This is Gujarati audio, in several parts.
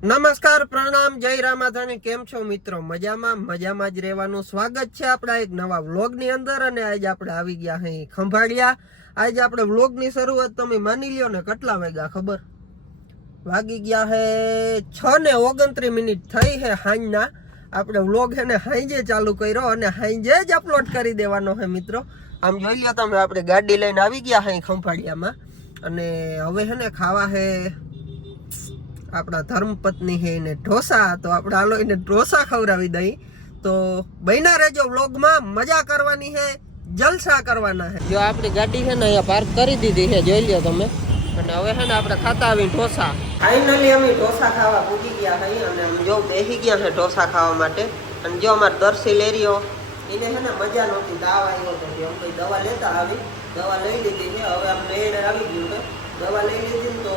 નમસ્કાર, પ્રણામ, જય રામાધાણી. કેમ છો મિત્રો? મજામાં જ રહેવાનું સ્વાગત છે આપણા એક નવા વ્લોગ ની અંદર. અને આજે આપણે આવી ગયા અહીં ખંભાળિયા. આજે આપણે વ્લોગ ની શરૂઆત તમે માની લ્યો ને કેટલા વાગ્યા ખબર? વાગી ગયા હે 6:29 થઈ હે હાંજના. આપણે વ્લોગ હે ને હાંજે ચાલુ કર્યો અને હાંજે જ અપલોડ કરી દેવાનો હે મિત્રો. આમ જોઈ લ્યો તમે, આપણે ગાડી લઈને આવી ગયા હે ખંભાળિયામાં. અને હવે હે ને ખાવા હે આપણા ધર્મપત્ની હે એને ઢોસા. તો આપણે હાલો એને ઢોસા ખવડાવી દઈ. તો બન્યા રહેજો વ્લોગમાં, મજા કરવાની હે, જલસા કરવાના હે. જો આપણી ગાડી છે ને અહીંયા પાર્ક કરી દીધી છે, જોઈ લ્યો તમે. અને હવે છે ને આપણે ખાતા આવી ઢોસા. ફાઇનલી અમે ઢોસા ખાવા પૂગી ગયા હઈ. અને અમે જો બેસી ગયા છે ઢોસા ખાવા માટે. અને જો અમારે દર્શી લેરીઓ એને છે ને મજા નહોતી, તાવ આવ્યો હતો. અમે દવા લેતા આવી, દવા લઈ લીધી છે. હવે અમને એડ આવી ગયું છે. દવા લઈ લીધી ને તો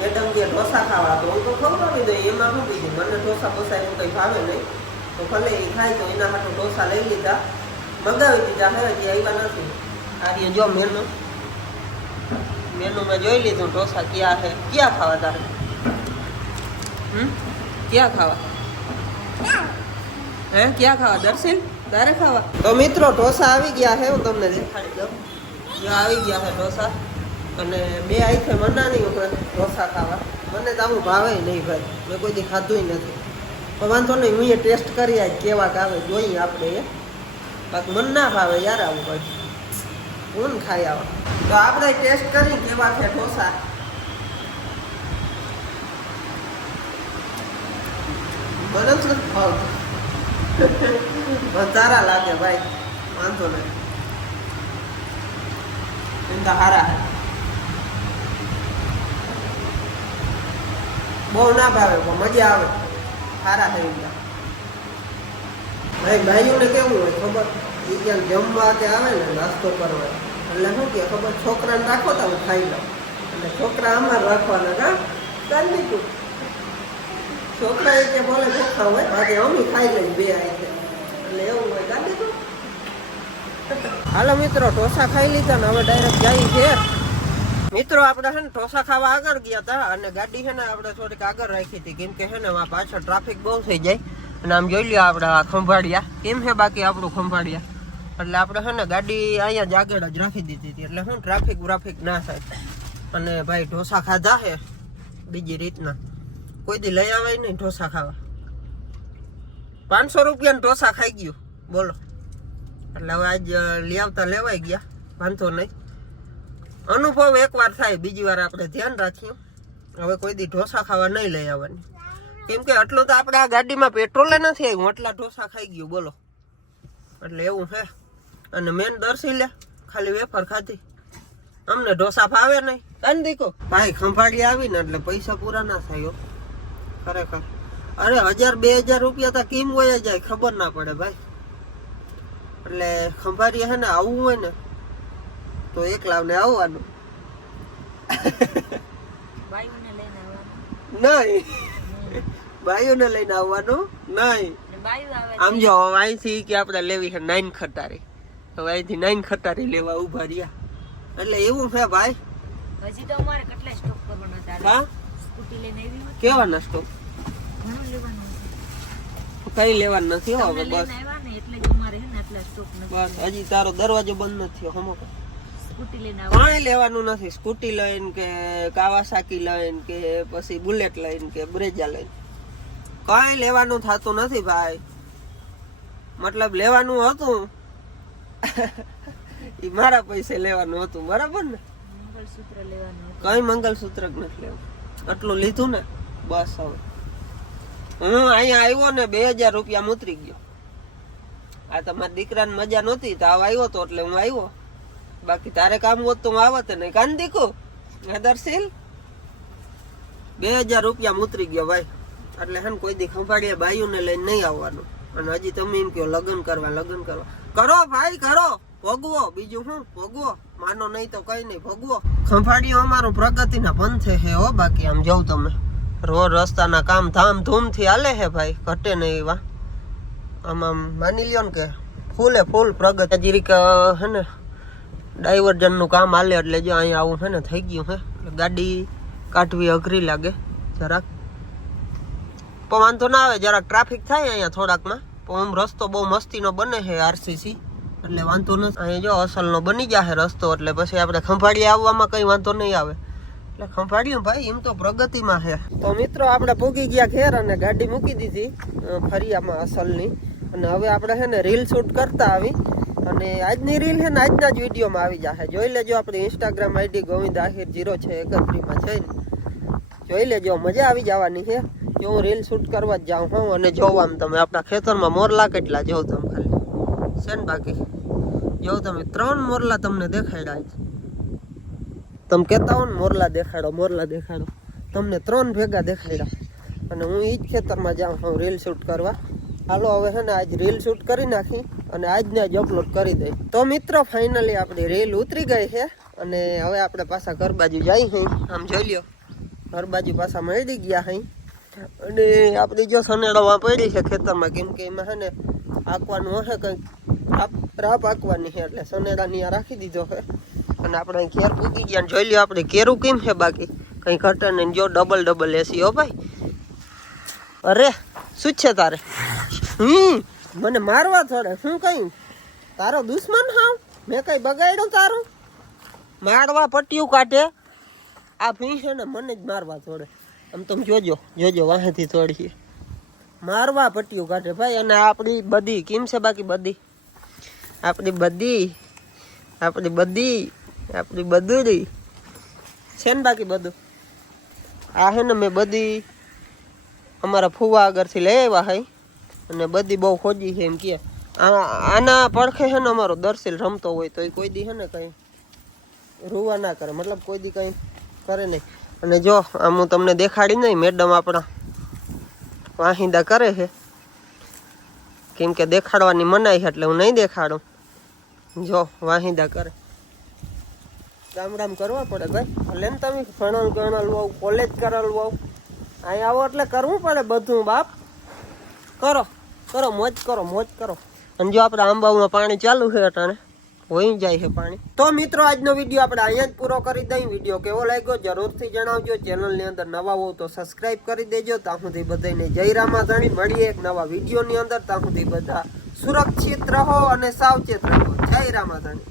મેડમ કે ઢોસા ખાવા, તો હું તો ખવડાવી દઈ. એમાં શું બીજું, મને ઢોસા પોસાય હું કંઈ ભાવે નહીં. તો ભલે એ ખાય, તો એના માટે ઢોસા લઈ લીધા, મગાવી દીધા. હે હજી આવ્યા નથી. આ જો મેનુમાં જોઈ લીધું ઢોસા ક્યાં છે. ક્યાં ખાવા તારે? ક્યાં ખાવા? હે ક્યાં ખાવા દર્શિલ? તારે ખાવા? તો મિત્રો ઢોસા આવી ગયા છે, હું તમને દેખાડી દઉં. જો આવી ગયા છે ઢોસા. અને બે આઈથે મના નહીં ઉપર ઢોસા ખાવા. મને તો આવું ભાવે નહીં ભાઈ, મેં કોઈ દી ખાધું નથી. પણ વાંધો નહીં, હું એ ટેસ્ટ કરી આજ કેવાક આવે જોઈએ આપણે. એ બાકી મન ના ભાવે યાર આવું ભાઈ, કોણ ખાઈ આવા. તો આપણે ટેસ્ટ કરી કેવા છે ઢોસા. મને જ નથી ભાવતું, સારા લાગે ભાઈ, વાંધો નહીં. એમ તો સારા બહુ ના ભાવે પણ મજા આવે, સારા થઈ ગયા ભાઈ. ભાઈઓને કેવું હોય ખબર? એ ક્યાંક જમવા કે આવે ને નાસ્તો કરવા, એટલે શું કે ખબર, છોકરાને રાખો તો હું ખાઈ લઉં. એટલે છોકરા અમારે રાખવાના કા ચાલી દીધું. છોકરા એ કે ભલે ભૂખા હોય, બાકી અમે ખાઈ લઈએ બે આઈ. એટલે એવું હોય, ચાલી દીધું. હાલો મિત્રો, ઢોસા ખાઈ લીધા ને હવે ડાયરેક્ટ જાય ઘેર. મિત્રો આપણે છે ને ઢોસા ખાવા આગળ ગયા હતા. અને ગાડી છે ને આપણે થોડીક આગળ રાખી હતી, કેમ કે છે ને પાછળ ટ્રાફિક બહુ થઈ જાય. અને આમ જોઈ લ્યો આપણે આ ખંભાળિયા કેમ છે બાકી આપણું ખંભાળિયા. એટલે આપણે છે ને ગાડી અહીંયા જ આગળ જ રાખી દીધી હતી, એટલે શું ટ્રાફિક ના થાય. અને ભાઈ ઢોસા ખાધા છે બીજી રીતના, કોઈ દી લઈ આવે નહીં ઢોસા ખાવા. 500 રૂપિયાના ઢોસા ખાઈ ગયું બોલો. એટલે હવે આજ લઈ આવતા લેવાઈ ગયા, વાંધો નહીં. અનુભવ એકવાર થાય, બીજી વાર આપણે ધ્યાન રાખીએ. હવે કોઈ દી ઢોસા ખાવા નહીં લઈ આવવાની, કેમ કે આટલું તો આપણે આ ગાડીમાં પેટ્રોલે નથી આવ્યું, આટલા ઢોસા ખાઈ ગયું બોલો. એટલે એવું છે. અને મેન દર્શી લે ખાલી વેફર ખાધી, અમને ઢોસા ભાવે નહીં. કાન દીકો ભાઈ ખંભાળી આવીને એટલે પૈસા પૂરા ના થાય ખરેખર. અરે 1000-2000 રૂપિયા તો કેમ વયા જાય ખબર ના પડે ભાઈ. એટલે ખંભાળી છે ને આવવું હોય ને તો એકલાવને આવવાનું, નહીં ભાઈઓને લઈને આવવાનું નહીં. આમ જો અહીંથી કે આપણે લેવી છે 9 ખટારી, હવે અહીંથી 9 ખટારી લેવા ઉભા રહ્યા. એટલે એવું છે ભાઈ. હજી તો અમારે કેટલા સ્ટોક કરવાના હતા. હા સ્કૂટી લઈને આવી હોત. કેવાના સ્ટોક? ઘણું લેવાનું છે. કઈ લેવાનું નથી હો હવે, બસ આવ્યા ને એટલે જ અમારે છે ને આટલા સ્ટોક નથી. બસ હજી તારો દરવાજો બંધ નથી થયો. હમો સ્કૂટી લઈને કાંઈ લેવાનું નથી. સ્કૂટી લઈને કે કાવાસાકી લઈને કે પછી બુલેટ લઈને કે બ્રેજા લઈને કાંઈ લેવાનું થતું નથી ભાઈ. મતલબ લેવાનું હતું એ મારા પૈસે લેવાનું હતું, બરાબર ને? મંગળસૂત્ર લેવાનું હતું. કઈ મંગળસૂત્ર જ નથી લેવું, આટલું લીધું ને બસ. હવે હું અહીંયા આવ્યો ને 2000 રૂપિયા ઉતરી ગયો. આ તમારા દીકરાને મજા નહોતી તો આવ આવ્યો તો એટલે હું આવ્યો, બાકી તારે કામ હોત તો હું આવત નહીં. કાન દીકો દર્શીલ 2000 રૂપિયા ઉતરી ગયો ભાઈ. એટલે હે ને કોઈ દી ખંભાળિયા બાઈઓને લઈને નહીં આવવાનું. અને હજી તમે એમ કહો લગ્ન કરવા કરો ભાઈ, કરો, ભોગવો. બીજું શું ભોગવો, માનો નહીં તો કઈ નહીં, ભોગવો. ખંભાળિયું અમારું પ્રગતિના પંથે છે હો. બાકી આમ જોઉં તમે રોડ રસ્તાના કામ ધામધૂમથી હાલે છે ભાઈ, ઘટે નહીં એવા. આમ માની લ્યો ને કે ફૂલ પ્રગતિ. જીરીક હે ને ડાયવર્જનનું કામ હાલે એટલે જો અહીંયા આવું છે ને થઈ ગયું છે. ગાડી કાઢવી અઘરી લાગે, જરાક પણ વાંધો ના આવે, જરાક ટ્રાફિક થાય અહીંયા થોડાકમાં, પણ આમ રસ્તો બહુ મસ્તીનો બને છે આરસીસી, એટલે વાંધો નથી. અહીંયા જો અસલનો બની જશે રસ્તો, એટલે પછી આપણે ખંભાળીએ આવવામાં કંઈ વાંધો નહીં આવે. એટલે ખંભાળ્યું ભાઈ એમ તો પ્રગતિમાં છે. તો મિત્રો આપણે પૂગી ગયા ઘેર અને ગાડી મૂકી દીધી ફરિયામાં અસલની, અને હવે આપણે છે ને રીલ શૂટ કરતા આવી, અને આજની રીલ છે ને આજના જ વિડીયોમાં આવી જશે. જોઈ લેજો આપણી ઇન્સ્ટાગ્રામ આઈડી ગોવિંદ આહિર 0631 છે ને, જોઈ લેજો, મજા આવી જવાની છે. જો હું રીલ શૂટ કરવા જ જાઉં હું, અને જોવા તમે આપણા ખેતરમાં મોરલા કેટલા જોઉં તમે ખાલી છે ને, બાકી જો તમે 3 મોરલા તમને દેખાડ્યા. તમે કહેતા હો ને મોરલા દેખાડો, તમને 3 ભેગા દેખાડ્યા, અને હું એ જ ખેતરમાં જાઉં હું રીલ શૂટ કરવા. હાલો હવે છે ને આજ રીલ શૂટ કરી નાખી અને આજને જ અપલોડ કરી દઈ. તો મિત્રો ફાઇનલી આપણી રીલ ઉતરી ગઈ છે, અને હવે આપણે પાછા ઘર બાજુ જઈ હઈ. આમ જોઈ લ્યો, ઘર બાજુ પાછા મળી ગયા હઈ. અને આપણી જો સનેડામાં પડી છે ખેતરમાં, કેમ કે એમાં છે ને આંકવાનું હશે, કંઈક રાપ આંકવાની છે, એટલે સનેડાની આ રાખી દીધો છે. અને આપણે ઘેર પૂકી ગયા, જોઈ લ્યો આપણે કેરું કેમ છે, બાકી કંઈ ઘટે નહીં. જો ડબલ એસી હો ભાઈ. અરે શું છે તારે? મને મારવા થોડે, શું કઈ તારો દુશ્મન હાવ? મેં કઈ બગાડ્યું તારું? મારવા પટ્યું કાઢે આ ભી છે ને, મને જ મારવા થોડે. આમ તમે જોજો વાહેથી થોડી મારવા પટ્યું કાઢે ભાઈ. અને આપણી બધી કેમ છે બાકી? બધી આપણી બધુડી છે ને બાકી બધું. આ છે ને મેં બધી અમારા ફુવા આગળથી લઈ આવ્યા હઈ, અને બધી બહુ ખોજી છે એમ કે. આના પડખે છે ને અમારો દર્શીલ રમતો હોય તો એ કોઈ દી છે ને કંઈ રૂવા ના કરે, મતલબ કોઈ દી કંઈ કરે નહીં. અને જો આમ હું તમને દેખાડી નહીં, મેડમ આપણા વાહિંદા કરે છે, કેમ કે દેખાડવાની મનાઈ છે એટલે હું નહીં દેખાડું. જો વાહિંદા કરે, રામ કરવા પડે ભાઈ. ભલે ને તમે ભણવાનું આવું, કોલેજ કરેલું આવું, અહીં આવો એટલે કરવું પડે બધું. બાપ કરો મોજ કરો. અને જો આપણે આંબામાં પાણી ચાલુ છે અટાણે, વહી જાય છે પાણી. તો મિત્રો આજનો વિડીયો આપણે અહીંયા જ પૂરો કરી દઈએ. વિડીયો કેવો લાગ્યો જરૂરથી જણાવજો. ચેનલની અંદર નવા હોવ તો સબસ્ક્રાઈબ કરી દેજો. ત્યાં સુધી બધાને જય રામાધાણી. મળીએ એક નવા વિડીયોની અંદર. ત્યાં સુધી બધા સુરક્ષિત રહો અને સાવચેત રહો. જય રામાધાણી.